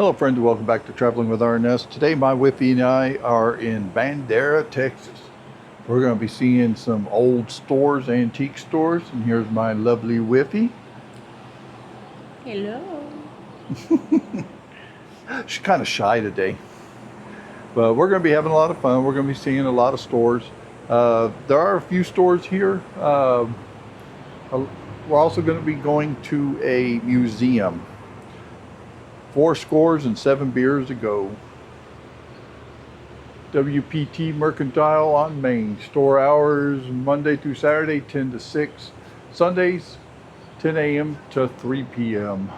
Hello friends, welcome back to Traveling with RNS. Today my Whiffy and I are in Bandera, Texas. We're going to be seeing some old stores, antique stores, and here's my lovely Whiffy. Hello. She's kind of shy today, but we're going to be having a lot of fun. We're going to be seeing a lot of stores. There are a few stores here. We're also going to be going to a museum. 407 beers ago. WPT Mercantile on Main. Store hours Monday through Saturday 10 to 6. Sundays 10 a.m. to 3 p.m.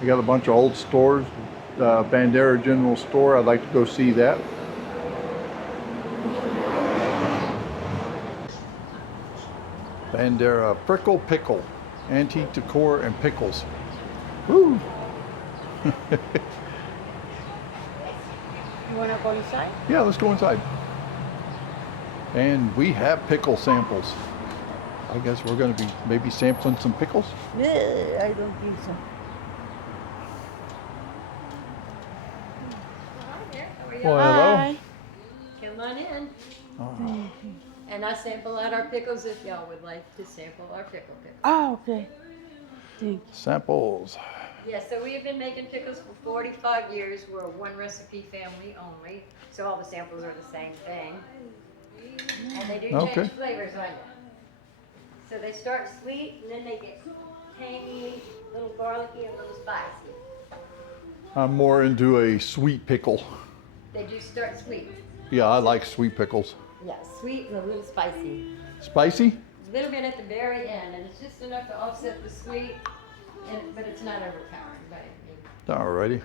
We got a bunch of old stores. Bandera General Store. I'd like to go see that. Bandera Frickel Pickle, antique decor and pickles. Woo! You want to go inside? Yeah, let's go inside. And we have pickle samples. I guess we're going to be maybe sampling some pickles. I don't think so. Hi there. How are you? Well, hello. Hi. Come on in. Oh, And I sample out our pickles if y'all would like to sample our pickle. Oh, okay. Thank you. samples. Yes, so we have been making pickles for 45 years. We're a one recipe family only, so all the samples are the same thing. And they do change Okay. flavors on you. So they start sweet and then they get tangy, a little garlicky, and a little spicy. I'm more into a sweet pickle. They do start sweet. Yeah, I like sweet pickles. Yeah, sweet and a little spicy. Spicy? A little bit at the very end, and it's just enough to offset the sweet, but it's not overpowering by any means. Alrighty.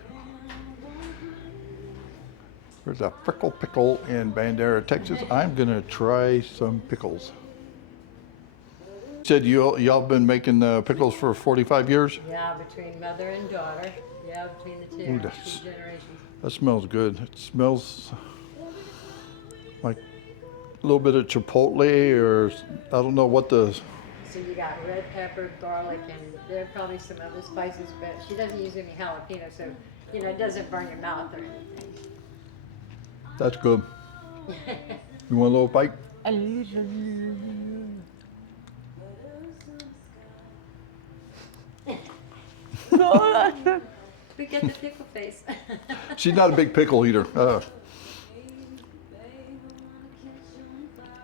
There's a Frickel Pickle in Bandera, Texas. I'm gonna try some pickles. You said y'all been making pickles for 45 years? Yeah, between mother and daughter. Yeah, between the two, Ooh, two that's- generations. That smells good. It smells like a little bit of chipotle, or I don't know what the. So you got red pepper, garlic, and there are probably some other spices, but she doesn't use any jalapeno, so it doesn't burn your mouth or anything. That's good. You want a little bite? A little. No. We get the pickle face. She's not a big pickle eater.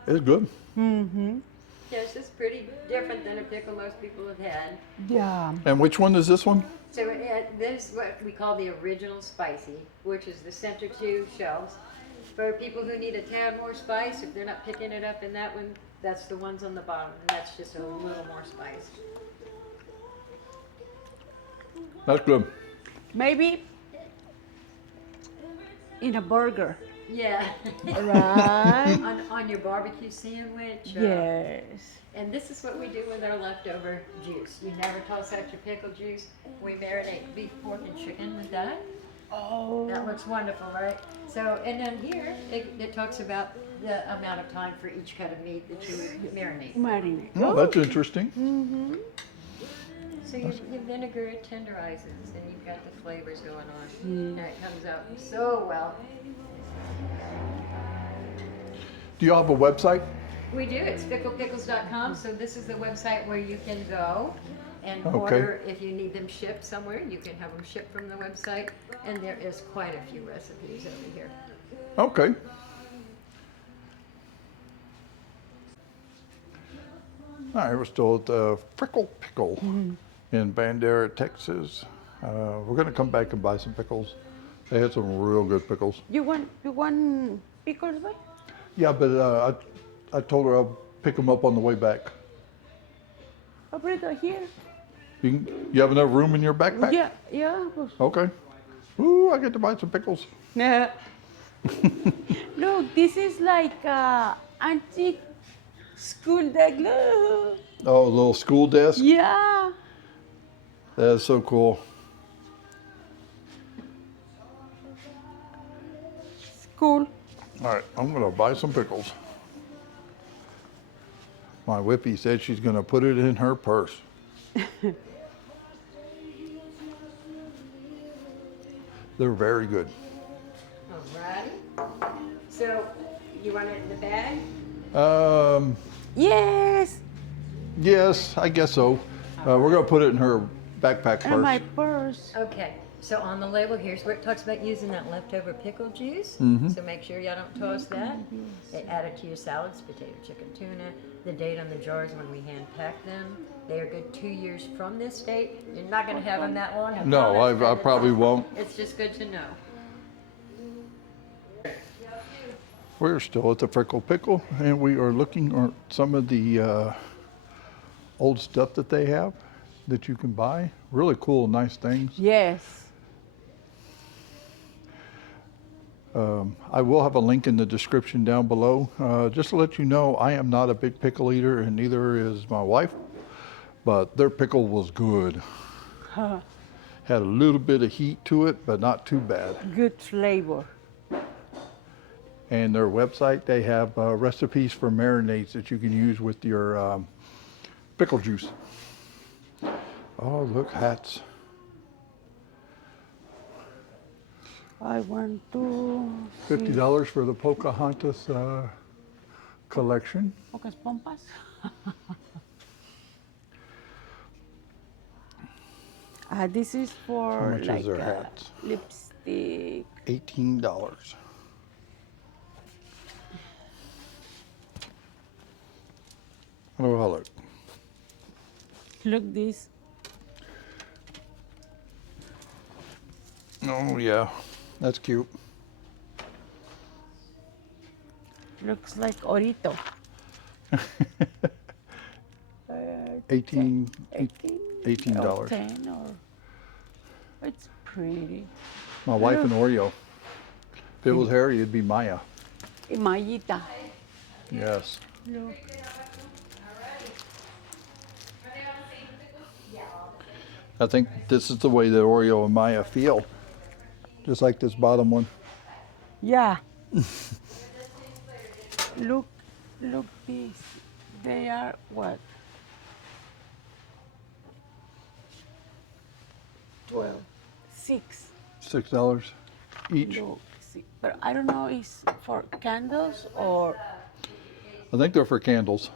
It's good. Mm-hmm. Yeah, it's just pretty different than a pickle most people have had. Yeah. And which one is this one? So this is what we call the original spicy, which is the center two shells. For people who need a tad more spice, if they're not picking it up in that one, that's the ones on the bottom, and that's just a little more spice. That's good. Maybe in a burger. Yeah. Right? on your barbecue sandwich. Yes. And this is what we do with our leftover juice. You never toss out your pickle juice. We marinate beef, pork, and chicken with that. Oh. That looks wonderful, right? So, and then here, it talks about the amount of time for each cut of meat that you marinate. Marinate. Oh, that's interesting. Mm-hmm. So your vinegar tenderizes, and you've got the flavors going on. And it comes out so well. Do you have a website? We do. It's picklepickles.com. So this is the website where you can go and Okay. order if you need them shipped somewhere. You can have them shipped from the website, and there is quite a few recipes over here. Okay. All right, we're still at the Frickel Pickle in Bandera, Texas. We're gonna come back and buy some pickles. They had some real good pickles. You want pickles, boy? Yeah, but I told her I'll pick them up on the way back. Operator here. You have enough room in your backpack? Yeah, yeah. Pues. Okay. Ooh, I get to buy some pickles. Yeah. Look, this is like antique school deck. Look. Oh, a little school desk? Yeah. That's so cool. It's cool. All right, I'm gonna buy some pickles. My whippy said she's going to put it in her purse. They're very good. Alrighty. So, you want it in the bag? Yes. Yes, I guess so. We're going to put it in her backpack And my purse. purse. Okay, so on the label, here's where it talks about using that leftover pickle juice. Mhm. So make sure y'all don't toss that. Add it to your salads, potato, chicken, tuna. The date on the jars when we hand pack them. They are good 2 years from this date. You're not going to have them that long. No, promise, I but probably won't. It's just good to know. We're still at the Frickel Pickle, and we are looking at some of the old stuff that they have that you can buy. Really cool, nice things. Yes. I will have a link in the description down below. Just to let you know, I am not a big pickle eater, and neither is my wife, but their pickle was good. Huh. Had a little bit of heat to it, but not too bad. Good flavor. And their website, they have recipes for marinades that you can use with your pickle juice. Oh, look, hats. I want to $50 for the Pocahontas collection. Pocas pompas. This is for How much is like their hats? lipstick. $18. How do I look? Look this. Oh yeah, that's cute. Looks like Orito. 18 18 or $18. 10 or it's pretty. My wife and Oreo. If it was Harry, it'd be Maya. Mayita. Yes. Look. I think this is the way that Oreo and Maya feel. Just like this bottom one. Yeah. Look this. They are what? 12. 6. $6 each. Look, see. But I don't know it's for candles or I think they're for candles.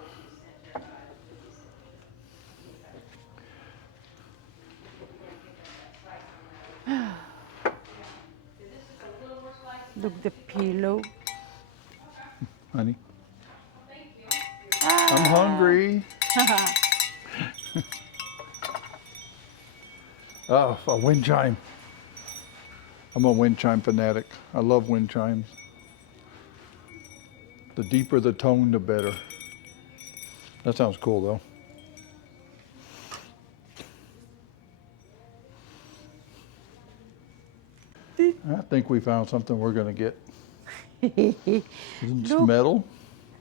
look the pillow. Honey. I'm hungry. Oh, a wind chime. I'm a wind chime fanatic. I love wind chimes. The deeper the tone, the better. That sounds cool though. I think we found something we're gonna get. It's Look. metal.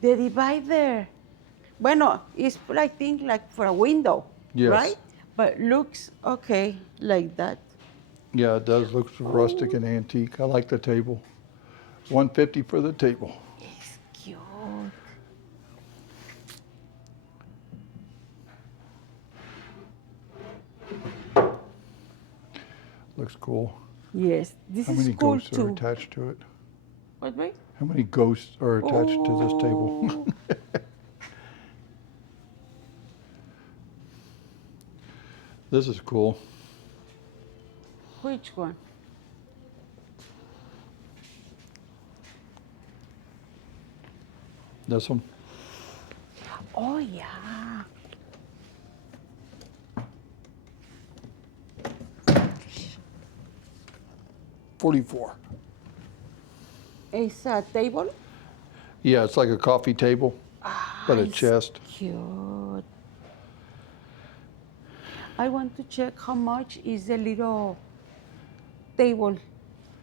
The divider. Bueno, it's I think like for a window, Yes. right? But looks okay like that. Yeah, it does look rustic and antique. I like the table. $150 for the table. It's cute. Looks cool. Yes, this How is many cool ghosts are too. attached to it? What, right? How many ghosts are attached to this table? This is cool. Which one? This one. Oh yeah. $44. It's a table. Yeah, it's like a coffee table, but a It's chest. Cute. I want to check how much is the little table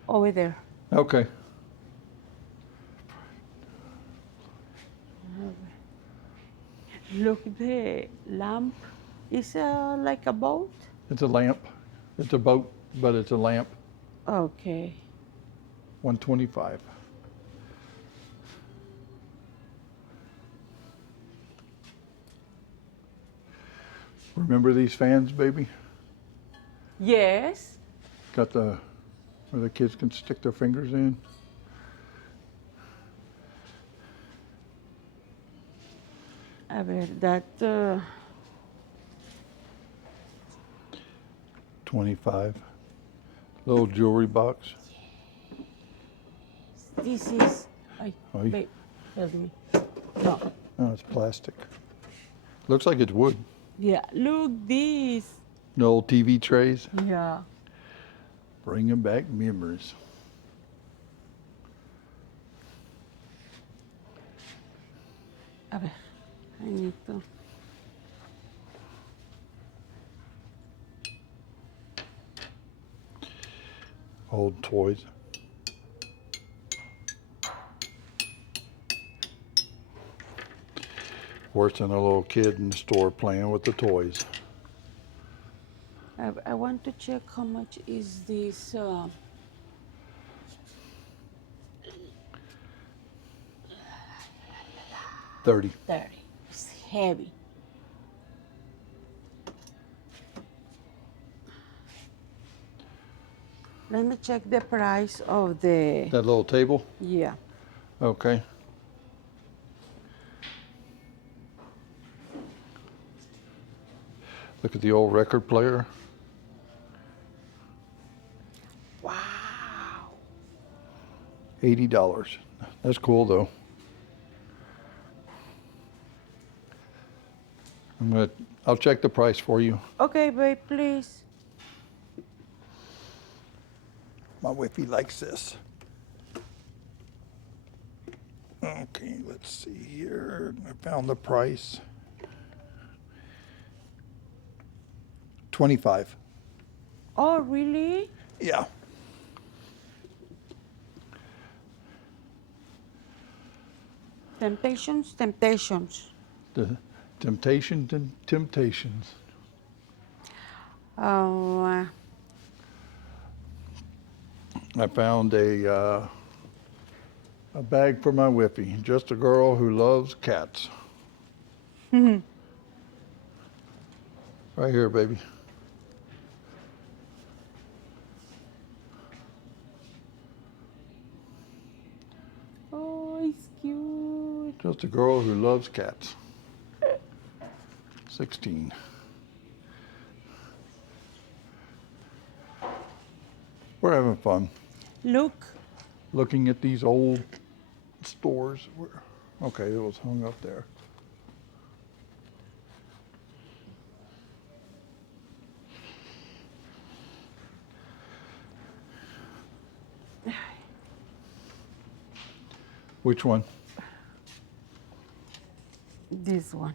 over there. Okay. Look, the lamp is like a boat. It's a lamp. It's a boat, but it's a lamp. Okay. Remember these fans, baby? Yes. Got the where the kids can stick their fingers in. A ver, that 25. Little jewelry box. this is. Ay, Ay. wait, help me. No. Oh, it's plastic. Looks like it's wood. Yeah, look this. The old TV trays. Yeah. Bringing back memories. A ver, I need to. Old toys. Worse than a little kid in the store playing with the toys. I want to check how much is this. 30. 30. It's heavy. Let me check the price of the. That little table? Yeah. Okay. Look at the old record player. Wow. $80. That's cool though. I'll check the price for you. Okay, babe, please. My wifey likes this. Okay, let's see here. I found the price. 25. Oh, really? Yeah. Temptations, temptations. The temptations and temptations. Oh, I found a bag for my wifey. Just a girl who loves cats. Right here, baby. oh, it's cute. Just a girl who loves cats. 16. We're having fun. Look. Looking at these old stores. Okay, it was hung up there. Which one? This one.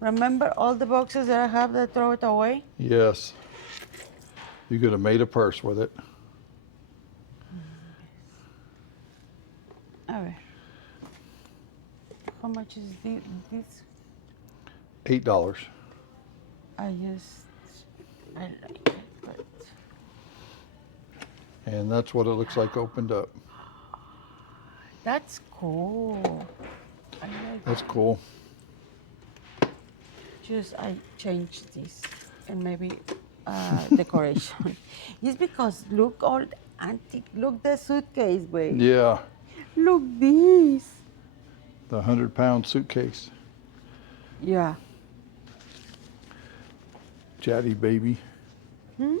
Remember all the boxes that I have that throw it away? Yes. You could have made a purse with it. A ver. How much is this? $8. I like it, but And that's what it looks like opened up. that's cool. I like That's cool. Just I changed this and maybe decoration. It's because look all the antique. Look the suitcase, babe. Yeah, Look this. the 100-pound suitcase. Yeah. Chatty baby. Hmm?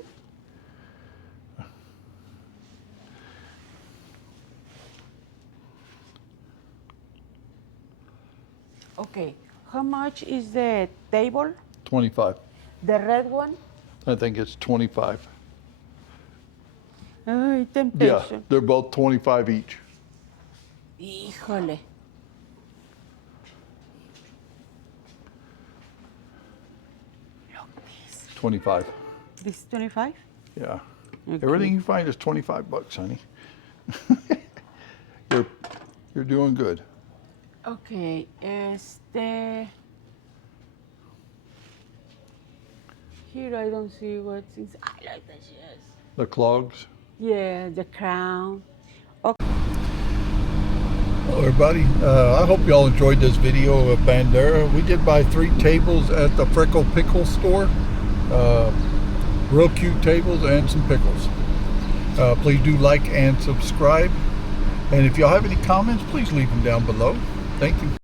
Okay. How much is the table? 25. The red one? I think it's 25. Ay, Yeah, temptation. they're both 25 each. Híjole. Look this. 25. This is 25? Yeah. Okay. Everything you find is 25 bucks, honey. You're doing good. Okay, este. Here I don't see what's inside. I like the shoes. The clogs. Yeah, the crown. Hello everybody, I hope y'all enjoyed this video of Bandera. We did buy 3 tables at the Frickel Pickle store. Real cute tables and some pickles. Please do like and subscribe. And if y'all have any comments, please leave them down below. Thank you.